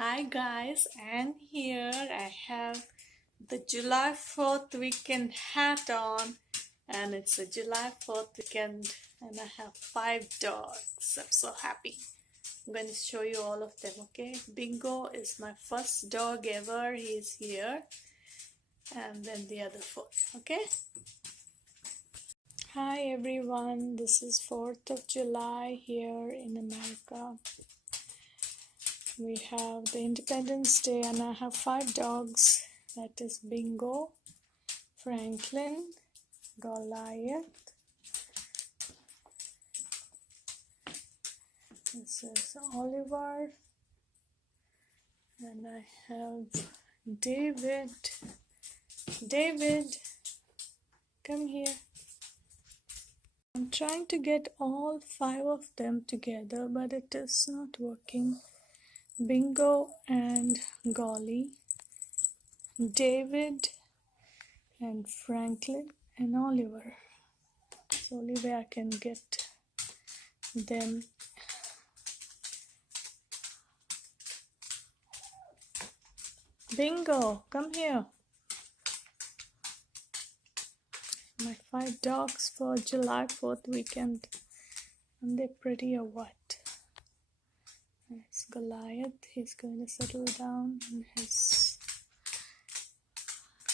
Hi guys, and here I have the July 4th weekend hat on, and it's a July 4th weekend, and I have 5 dogs. I'm so happy. I'm going to show you all of them, okay? Bingo is my first dog ever, he's here, and then the other 4, okay? Hi everyone, this is 4th of July here in America. We have the Independence Day, and I have 5 dogs. That is Bingo, Franklin, Goliath. This is Oliver, and I have David. David, come here. I'm trying to get all 5 of them together, but it is not working. Bingo and Golly, David and Franklin and Oliver. It's the only way I can get them. Bingo, come here. My 5 dogs for July 4th weekend. Are they pretty or what? It's Goliath. He's going to settle down in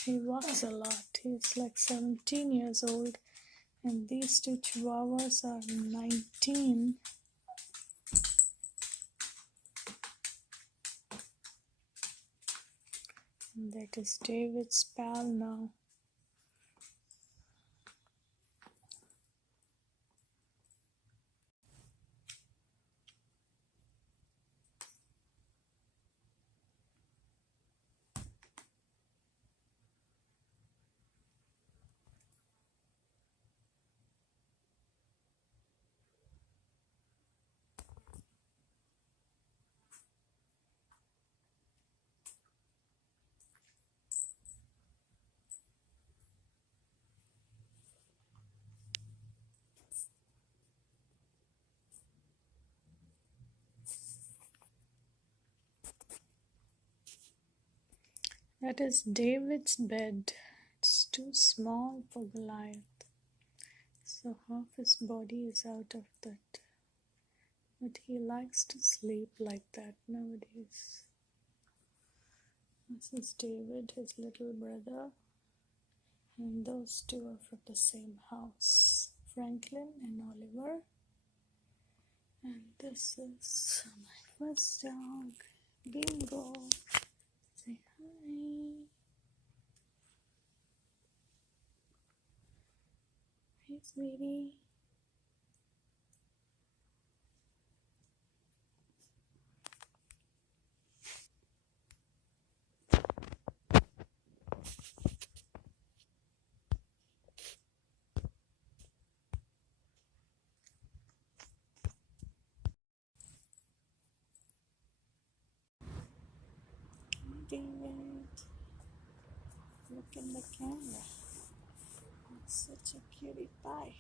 he walks a lot. He's like 17 years old, and these 2 Chihuahuas are 19. And that is David's pal now. That is David's bed. It's too small for Goliath, so half his body is out of that. But he likes to sleep like that nowadays. This is David, his little brother, and those 2 are from the same house, Franklin and Oliver. And this is my first dog, Bingo. Say hi. Hey, sweetie. David, look in the camera. It's such a cutie pie.